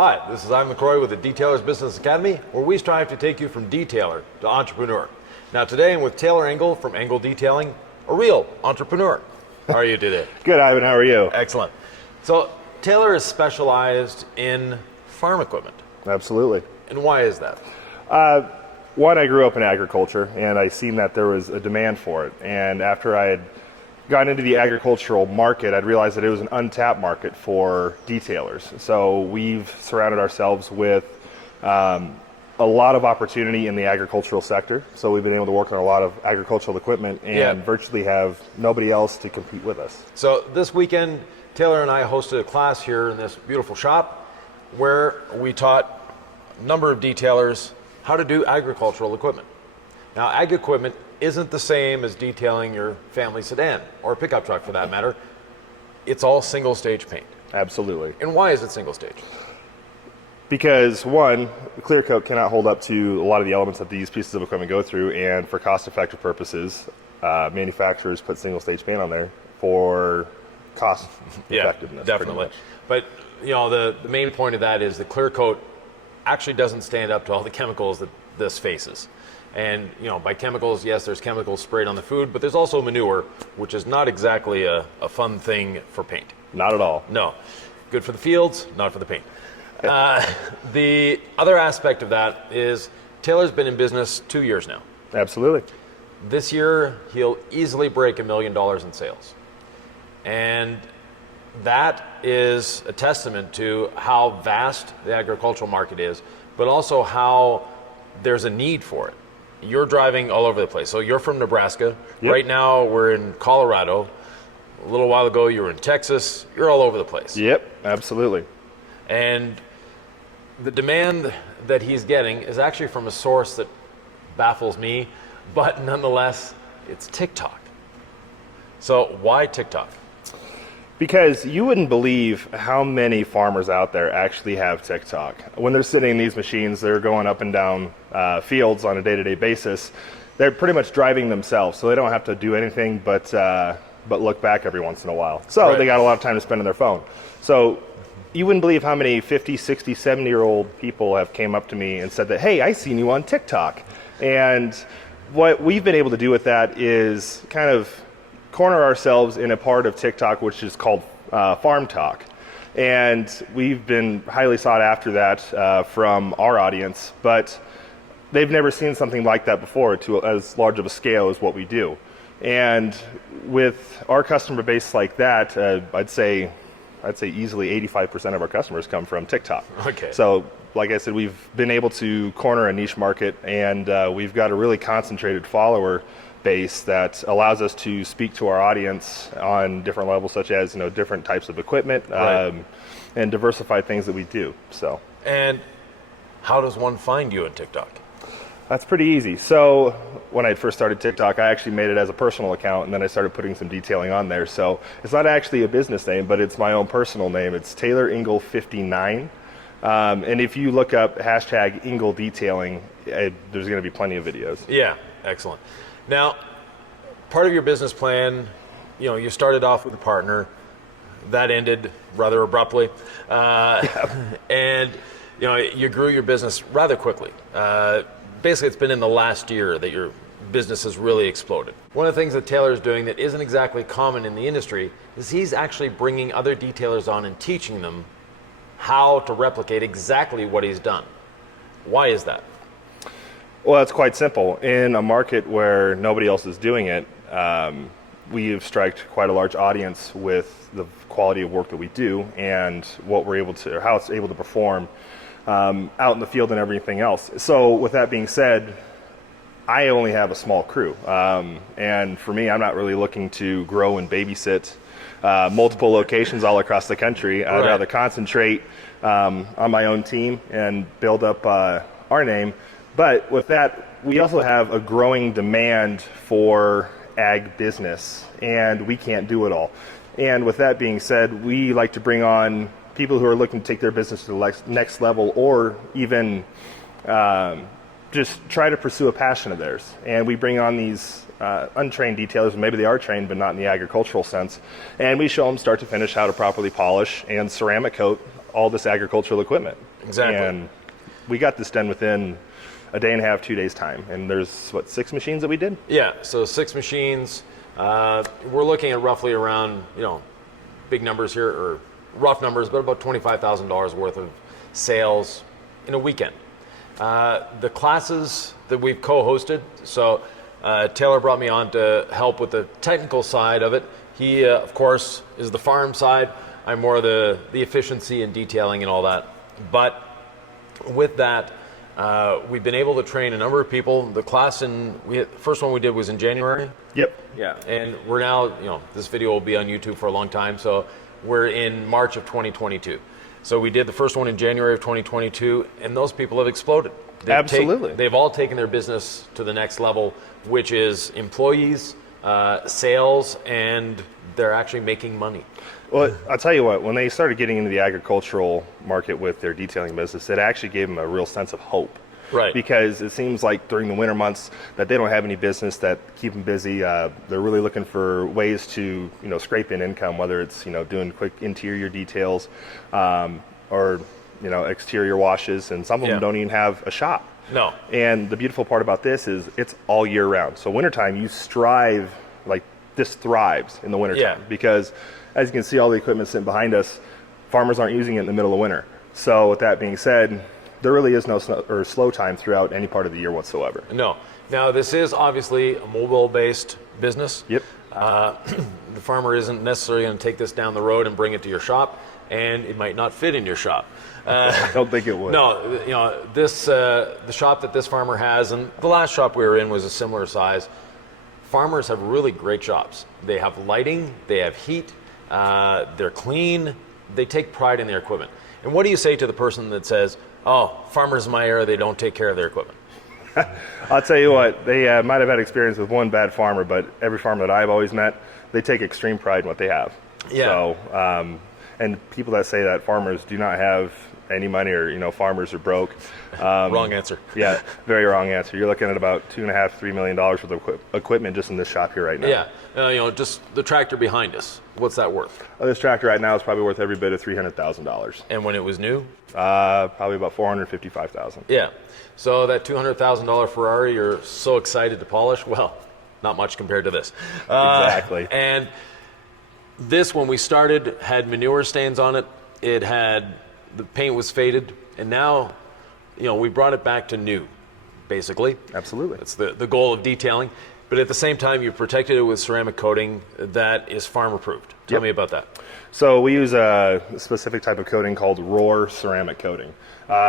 Hi, this is Yvan Lacroix with the Detailers Business Academy, where we strive to take you from detailer to entrepreneur. Now today I'm with Taylor Engel from Engel Detailing, a real entrepreneur. How are you today? Good, Yvan. How are you? Excellent. So Taylor is specialized in farm equipment. Absolutely. And why is that? One, I grew up in agriculture, and I seen that there was a demand for it. And after I had gotten into the agricultural market, I'd realized that it was an untapped market for detailers. So we've surrounded ourselves with a lot of opportunity in the agricultural sector. So we've been able to work on a lot of agricultural equipment and virtually have nobody else to compete with us. So this weekend, Taylor and I hosted a class here in this beautiful shop where we taught a number of detailers how to do agricultural equipment. Now, ag equipment isn't the same as detailing your family sedan or a pickup truck for that matter. It's all single stage paint. Absolutely. And why is it single stage? Because one, clear coat cannot hold up to a lot of the elements that these pieces of equipment go through, and for cost effective purposes, manufacturers put single stage paint on there for cost effectiveness. Definitely. But you know, the main point of that is the clear coat actually doesn't stand up to all the chemicals that this faces. And you know, by chemicals, yes, there's chemicals sprayed on the food, but there's also manure, which is not exactly a fun thing for paint. Not at all. No. Good for the fields, not for the paint. The other aspect of that is Taylor's been in business 2 years now. Absolutely. This year, he'll easily break $1 million in sales. And that is a testament to how vast the agricultural market is, but also how there's a need for it. You're driving all over the place. So you're from Nebraska. Yep. Right now we're in Colorado. A little while ago you were in Texas. You're all over the place. Yep, absolutely. And the demand that he's getting is actually from a source that baffles me, but nonetheless, it's TicToc. So why TicToc? Because you wouldn't believe how many farmers out there actually have TicToc. When they're sitting in these machines, they're going up and down fields on a day-to-day basis. They're pretty much driving themselves, so they don't have to do anything but look back every once in a while. So They got a lot of time to spend on their phone. So you wouldn't believe how many 50, 60, 70-year-old people have came up to me and said that, hey, I seen you on TicToc. And what we've been able to do with that is kind of corner ourselves in a part of TicToc which is called Farm Talk. And we've been highly sought after that from our audience, but they've never seen something like that before to as large of a scale as what we do. And with our customer base like that, I'd say easily 85% of our customers come from TicToc. Okay. So like I said, we've been able to corner a niche market, and we've got a really concentrated follower base that allows us to speak to our audience on different levels, such as different types of equipment, and diversify things that we do. So. And how does one find you on TicToc? That's pretty easy. So when I first started TicToc, I actually made it as a personal account, and then I started putting some detailing on there. So it's not actually a business name, but it's my own personal name. It's Taylor Engel 59. And if you look up hashtag Engel Detailing, there's going to be plenty of videos. Yeah, excellent. Now, part of your business plan, you started off with a partner. That ended rather abruptly. And, you grew your business rather quickly. Basically, it's been in the last year that your business has really exploded. One of the things that Taylor is doing that isn't exactly common in the industry is he's actually bringing other detailers on and teaching them how to replicate exactly what he's done. Why is that? Well, it's quite simple. In a market where nobody else is doing it, we have striked quite a large audience with the quality of work that we do and what we're able to, or how it's able to perform out in the field and everything else. So with that being said, I only have a small crew. And for me, I'm not really looking to grow and babysit multiple locations all across the country. I'd rather concentrate on my own team and build up our name. But with that, we also have a growing demand for ag business, and we can't do it all. And with that being said, we like to bring on people who are looking to take their business to the next level, or even just try to pursue a passion of theirs. And we bring on these untrained detailers, maybe they are trained but not in the agricultural sense, and we show them start to finish how to properly polish and ceramic coat all this agricultural equipment. Exactly. And we got this done within a day and a half, 2 days time. And there's, what, 6 machines that we did? Yeah, so 6 machines. We're looking at roughly around, big numbers here, or rough numbers, but about $25,000 worth of sales in a weekend. The classes that we've co-hosted, so Taylor brought me on to help with the technical side of it. He, of course, is the farm side. I'm more the efficiency and detailing and all that. But with that, we've been able to train a number of people. The class first one we did was in January. Yep. Yeah, and we're now, this video will be on YouTube for a long time, so we're in March of 2022. So we did the first one in January of 2022, and those people have exploded. Absolutely. They've all taken their business to the next level, which is employees, sales, and they're actually making money. Well, I'll tell you what, when they started getting into the agricultural market with their detailing business, it actually gave them a real sense of hope. Right. Because it seems like during the winter months that they don't have any business that keep them busy. They're really looking for ways to, scrape in income, whether it's, doing quick interior details or, exterior washes. And some of them don't even have a shop. No. And the beautiful part about this is it's all year round. So wintertime, you strive, like this thrives in the wintertime. Because as you can see, all the equipment sitting behind us, farmers aren't using it in the middle of winter. So with that being said, there really is no slow time throughout any part of the year whatsoever. No. Now, this is obviously a mobile-based business. Yep. The farmer isn't necessarily going to take this down the road and bring it to your shop, and it might not fit in your shop. I don't think it would. No, the shop that this farmer has, and the last shop we were in was a similar size. Farmers have really great shops. They have lighting, they have heat, they're clean, they take pride in their equipment. And what do you say to the person that says, oh, farmers in my area, they don't take care of their equipment? I'll tell you what, they might have had experience with one bad farmer, but every farmer that I've always met, they take extreme pride in what they have. Yeah. So, and people that say that farmers do not have any money or, farmers are broke. Wrong answer. Yeah, very wrong answer. You're looking at about $2.5–3 million worth of equipment just in this shop here right now. Yeah, just the tractor behind us. What's that worth? This tractor right now is probably worth every bit of $300,000. And when it was new? Probably about $455,000. Yeah. So that $200,000 Ferrari you're so excited to polish, well, not much compared to this. Exactly. And this, when we started, had manure stains on it. The paint was faded, and now, we brought it back to new, basically. Absolutely. That's the goal of detailing. But at the same time, you protected it with ceramic coating that is farm approved. Tell me about that. So we use a specific type of coating called Roar ceramic coating.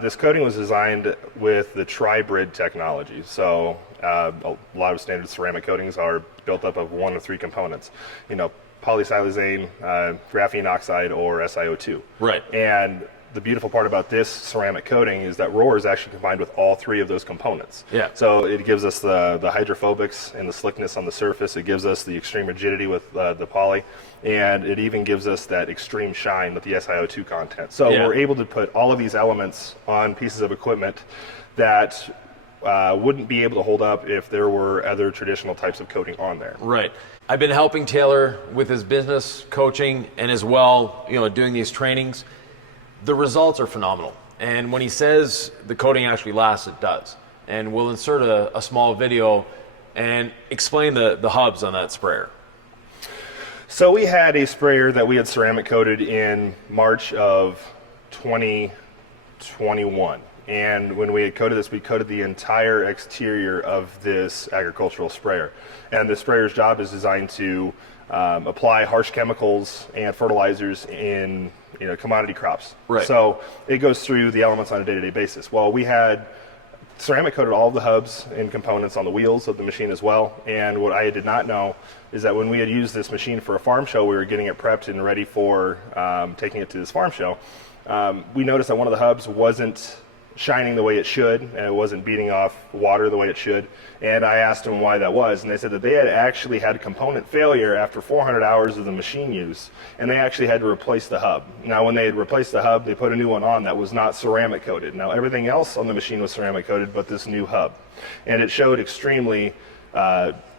This coating was designed with the tribrid technology. So a lot of standard ceramic coatings are built up of 1 of 3 components. Polysiloxane, graphene oxide, or SiO2. Right. And the beautiful part about this ceramic coating is that Roar is actually combined with all 3 of those components. Yeah. So it gives us the hydrophobics and the slickness on the surface. It gives us the extreme rigidity with the poly, and it even gives us that extreme shine with the SiO2 content. So we're able to put all of these elements on pieces of equipment that wouldn't be able to hold up if there were other traditional types of coating on there. Right. I've been helping Taylor with his business coaching and as well, doing these trainings. The results are phenomenal. And when he says the coating actually lasts, it does. And we'll insert a small video and explain the hubs on that sprayer. So we had a sprayer that we had ceramic coated in March of 2021. And when we had coated this, we coated the entire exterior of this agricultural sprayer. And the sprayer's job is designed to apply harsh chemicals and fertilizers in commodity crops. Right. So it goes through the elements on a day-to-day basis. Well, we had ceramic coated all of the hubs and components on the wheels of the machine as well. And what I did not know is that when we had used this machine for a farm show, we were getting it prepped and ready for taking it to this farm show. We noticed that one of the hubs wasn't shining the way it should, and it wasn't beating off water the way it should. And I asked them why that was, and they said that they had actually had component failure after 400 hours of the machine use, and they actually had to replace the hub. Now, when they had replaced the hub, they put a new one on that was not ceramic coated. Now, everything else on the machine was ceramic coated, but this new hub. And it showed extremely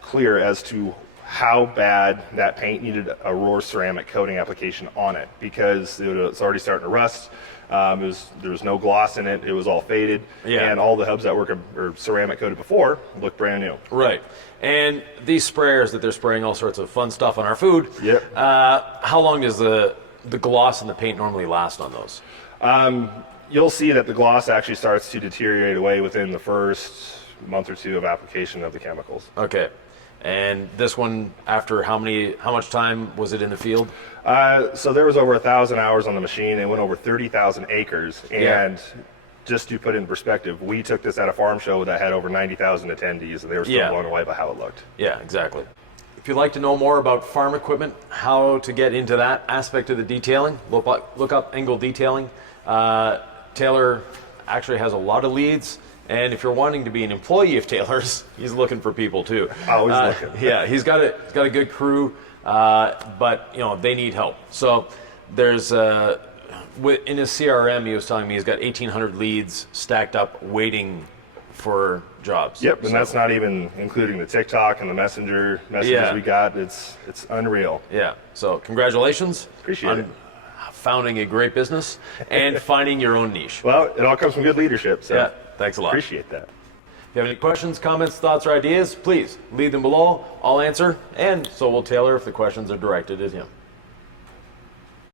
clear as to how bad that paint needed a raw ceramic coating application on it, because it was already starting to rust. There was no gloss in it. It was all faded, and all the hubs that were ceramic coated before looked brand new. Right. And these sprayers that they're spraying all sorts of fun stuff on our food. Yep. How long does the gloss and the paint normally last on those? You'll see that the gloss actually starts to deteriorate away within the first month or two of application of the chemicals. Okay. And this one, after how much time was it in the field? So there was over 1,000 hours on the machine. It went over 30,000 acres. And just to put it in perspective, we took this at a farm show that had over 90,000 attendees, and they were still blown away by how it looked. Yeah, exactly. If you'd like to know more about farm equipment, how to get into that aspect of the detailing, look up Engel Detailing. Taylor actually has a lot of leads. And if you're wanting to be an employee of Taylor's, he's looking for people too. Always looking. Yeah, he's got a good crew, but they need help. So there's in his CRM, he was telling me he's got 1,800 leads stacked up waiting for jobs. Yep, and that's not even including the TicToc and the messenger messages we got. It's unreal. Yeah. So congratulations. Appreciate it. Founding a great business and finding your own niche. Well, it all comes from good leadership. So yeah. Thanks a lot. Appreciate that. If you have any questions, comments, thoughts, or ideas, please leave them below. I'll answer, and so will Taylor if the questions are directed at him.